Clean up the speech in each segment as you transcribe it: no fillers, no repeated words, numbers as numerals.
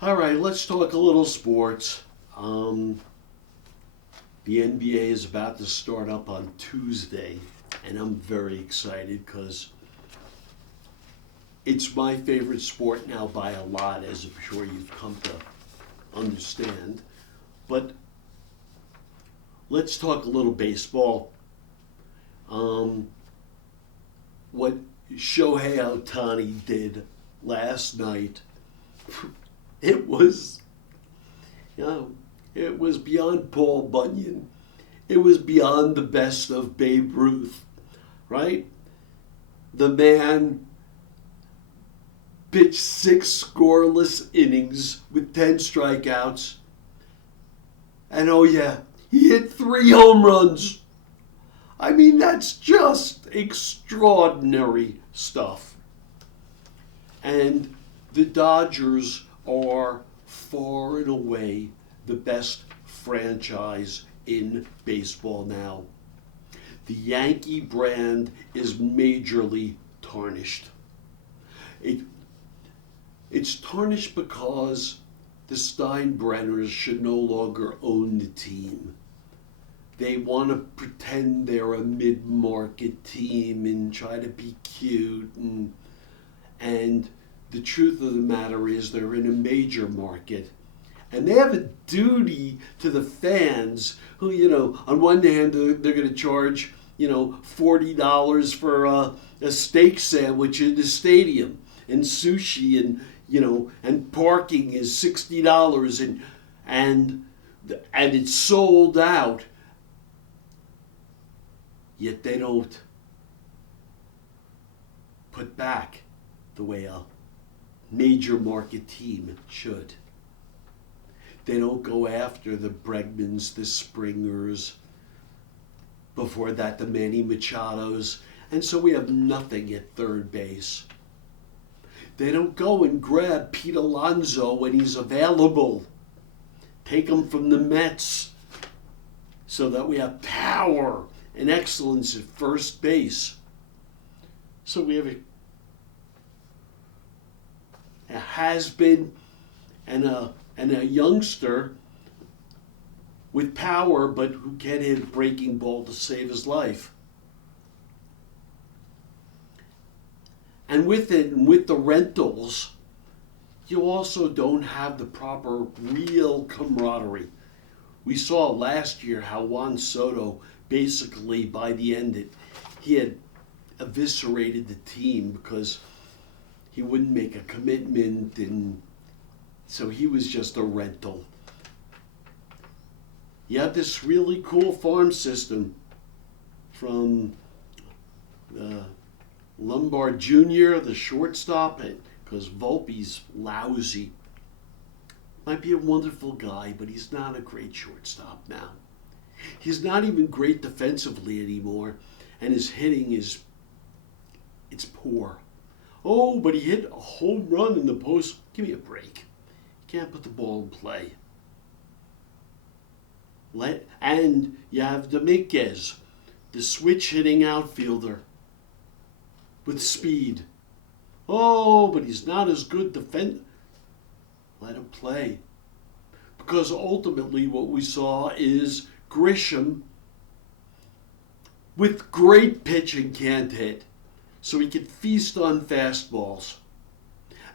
All right, let's talk a little sports. The NBA is about to start up on Tuesday, and I'm very excited because it's my favorite sport now by a lot, as I'm sure you've come to understand. But let's talk a little baseball. Um, what Shohei Ohtani did last night, it was, you know, it was beyond Paul Bunyan. It was beyond the best of Babe Ruth, right? The man pitched 6 scoreless innings with 10 strikeouts. And oh yeah, he hit 3 home runs. I mean, that's just extraordinary stuff. And the Dodgers are far and away the best franchise in baseball now. The Yankee brand is majorly tarnished. It's tarnished because the Steinbrenners should no longer own the team. They want to pretend they're a mid-market team and try to be cute, and the truth of the matter is they're in a major market. And they have a duty to the fans who, on one hand, they're going to charge, $40 for a steak sandwich in the stadium, and sushi, and parking is $60, and it's sold out. Yet they don't put back the way a major market team should. They don't go after the Bregmans, the Springers, before that the Manny Machados, and so we have nothing at third base. They don't go and grab Pete Alonso when he's available. Take him from the Mets so that we have power and excellence at first base. So we have a has-been and a youngster with power, but who can't hit a breaking ball to save his life. And with it, and with the rentals, you also don't have the proper real camaraderie. We saw last year how Juan Soto, basically by the end, he had eviscerated the team because he wouldn't make a commitment, and so he was just a rental. You have this really cool farm system from Lombard Jr., the shortstop, because Volpe's lousy. Might be a wonderful guy, but he's not a great shortstop now. He's not even great defensively anymore, and his hitting it's poor. Oh, but he hit a home run in the post. Give me a break. You can't put the ball in play. And you have Dominguez, the switch hitting outfielder with speed. Oh, but he's not as good defense. Let him play. Because ultimately what we saw is Grisham with great pitching can't hit. So he could feast on fastballs.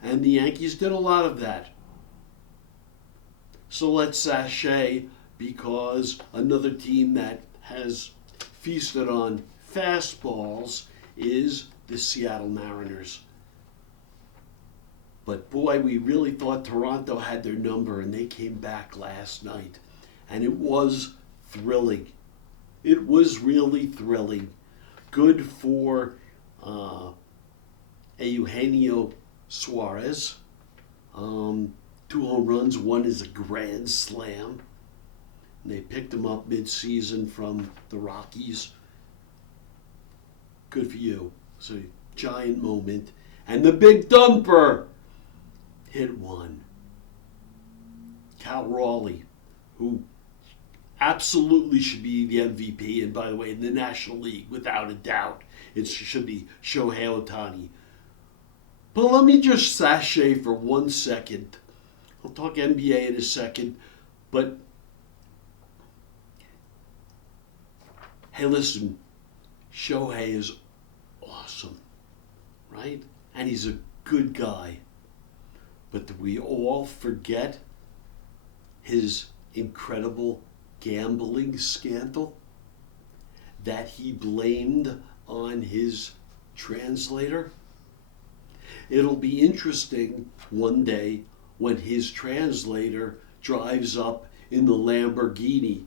And the Yankees did a lot of that. So let's sashay, because another team that has feasted on fastballs is the Seattle Mariners. But boy, we really thought Toronto had their number, and they came back last night. And it was thrilling. It was really thrilling. Good for Eugenio Suarez. 2 home runs, one is a grand slam. And they picked him up mid-season from the Rockies. Good for you. It's a giant moment. And the big dumper hit one. Cal Raleigh, who absolutely should be the MVP, and by the way, in the National League, without a doubt, it should be Shohei Ohtani. But let me just sashay for 1 second I'll talk NBA in a second, but hey, listen, Shohei is awesome, right? And he's a good guy. But do we all forget his incredible gambling scandal that he blamed on his translator? It'll be interesting one day when his translator drives up in the Lamborghini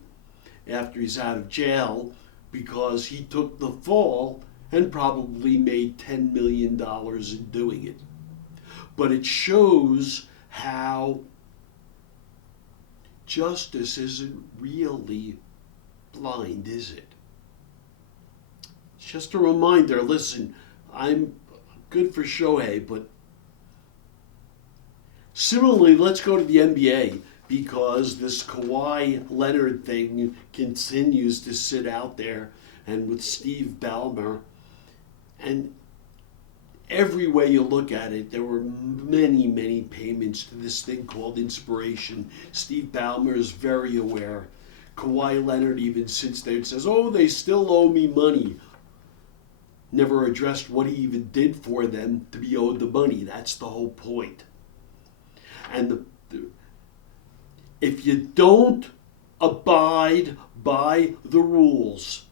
after he's out of jail because he took the fall and probably made $10 million in doing it. But it shows how justice isn't really blind, is it? It's just a reminder, listen, I'm good for Shohei, but similarly, let's go to the NBA because this Kawhi Leonard thing continues to sit out there, and with Steve Ballmer, and every way you look at it, there were many, many payments to this thing called inspiration. Steve Ballmer is very aware. Kawhi Leonard even sits there and says, oh, they still owe me money. Never addressed what he even did for them to be owed the money. That's the whole point. And if you don't abide by the rules,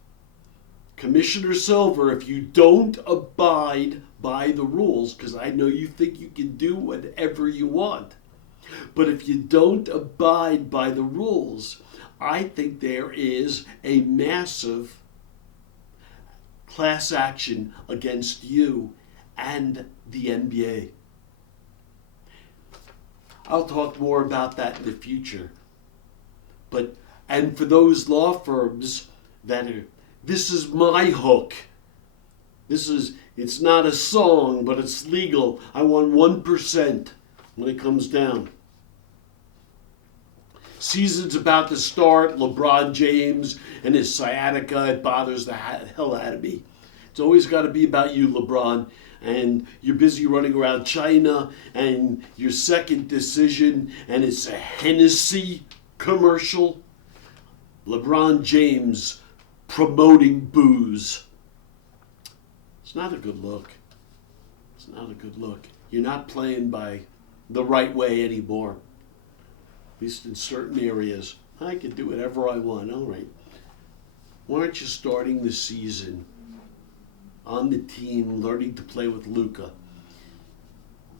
Commissioner Silver, if you don't abide by the rules, because I know you think you can do whatever you want, but if you don't abide by the rules, I think there is a massive class action against you and the NBA. I'll talk more about that in the future. And for those law firms that are, this is my hook. It's not a song, but it's legal. I want 1% when it comes down. Season's about to start. LeBron James and his sciatica, it bothers the hell out of me. It's always got to be about you, LeBron. And you're busy running around China, and your second decision, and it's a Hennessy commercial. LeBron James promoting booze. It's not a good look. It's not a good look. You're not playing by the right way anymore. At least in certain areas. I can do whatever I want. All right. Why aren't you starting the season on the team, learning to play with Luka?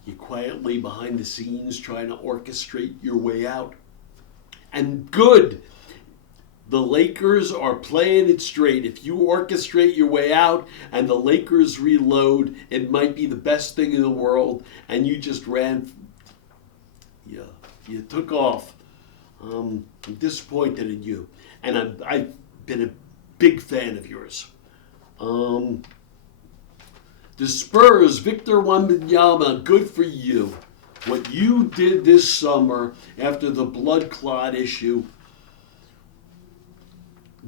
You're quietly behind the scenes trying to orchestrate your way out. And good. The Lakers are playing it straight. If you orchestrate your way out and the Lakers reload, it might be the best thing in the world, and you just ran. You took off. I'm disappointed in you. And I've been a big fan of yours. The Spurs, Victor Wembanyama, good for you. What you did this summer after the blood clot issue,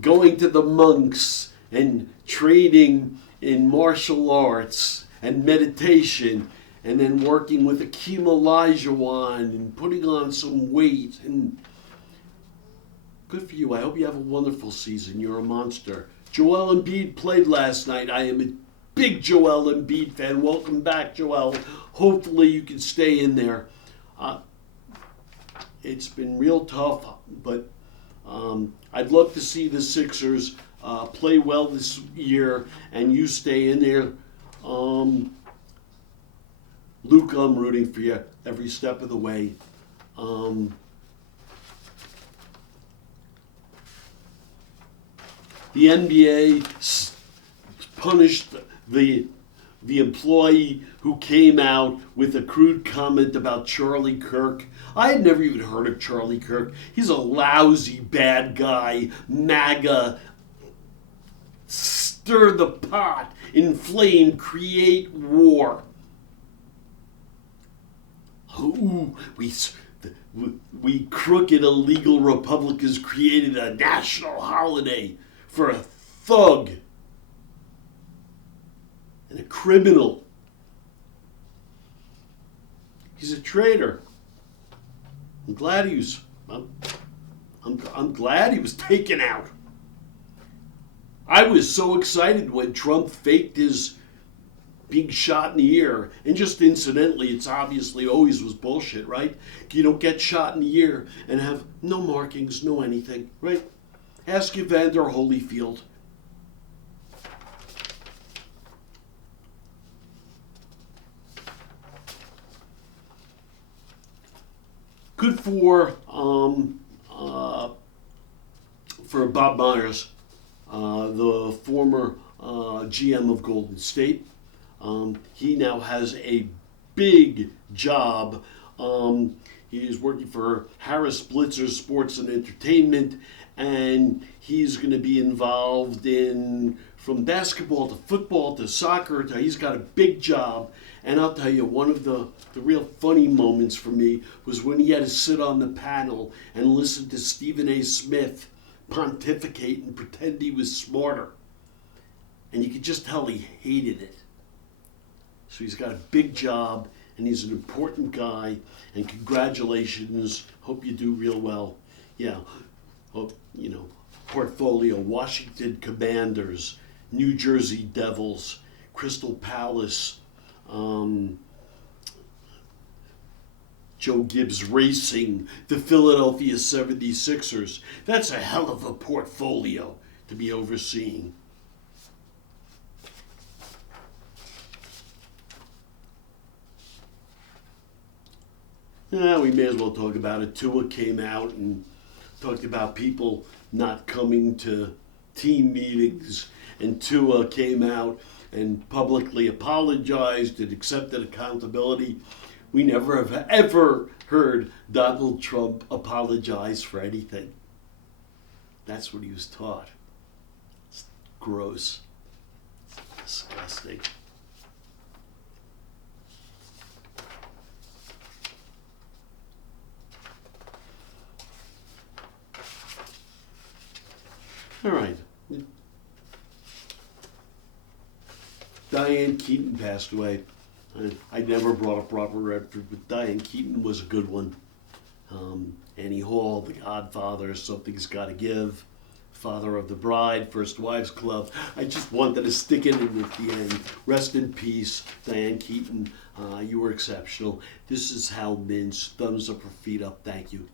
going to the monks and training in martial arts and meditation, and then working with Akeem Olajuwon and putting on some weight. And good for you. I hope you have a wonderful season. You're a monster. Joel Embiid played last night. I am a big Joel Embiid fan. Welcome back, Joel. Hopefully you can stay in there. It's been real tough, but I'd love to see the Sixers play well this year, and you stay in there. Luke, I'm rooting for you every step of the way. The NBA punished the employee who came out with a crude comment about Charlie Kirk. I had never even heard of Charlie Kirk. He's a lousy, bad guy, MAGA, stir the pot, inflame, create war. Ooh, we crooked illegal Republicans created a national holiday for a thug and a criminal. He's a traitor. I'm glad he was. I'm glad he was taken out. I was so excited when Trump faked his being shot in the ear. And just incidentally, it's obviously always was bullshit, right? You don't get shot in the ear and have no markings, no anything, right? Ask Evander Holyfield. Good for Bob Myers, the former GM of Golden State. He now has a big job. He is working for Harris Blitzer Sports and Entertainment, and he's going to be involved in from basketball to football to soccer. He's got a big job. And I'll tell you, one of the real funny moments for me was when he had to sit on the panel and listen to Stephen A. Smith pontificate and pretend he was smarter. And you could just tell he hated it. So he's got a big job, and he's an important guy, and congratulations. Hope you do real well. Yeah, hope, portfolio, Washington Commanders, New Jersey Devils, Crystal Palace, Joe Gibbs Racing, the Philadelphia 76ers. That's a hell of a portfolio to be overseeing. We may as well talk about it. Tua came out and talked about people not coming to team meetings, and Tua came out and publicly apologized and accepted accountability. We never have ever heard Donald Trump apologize for anything. That's what he was taught. It's gross. It's disgusting. All right. Diane Keaton passed away. I never brought up Robert Redford, but Diane Keaton was a good one. Annie Hall, The Godfather, Something's Gotta Give, Father of the Bride, First Wives Club. I just wanted to stick it in at the end. Rest in peace, Diane Keaton. You were exceptional. This is Hal Mintz. Thumbs up or feet up. Thank you.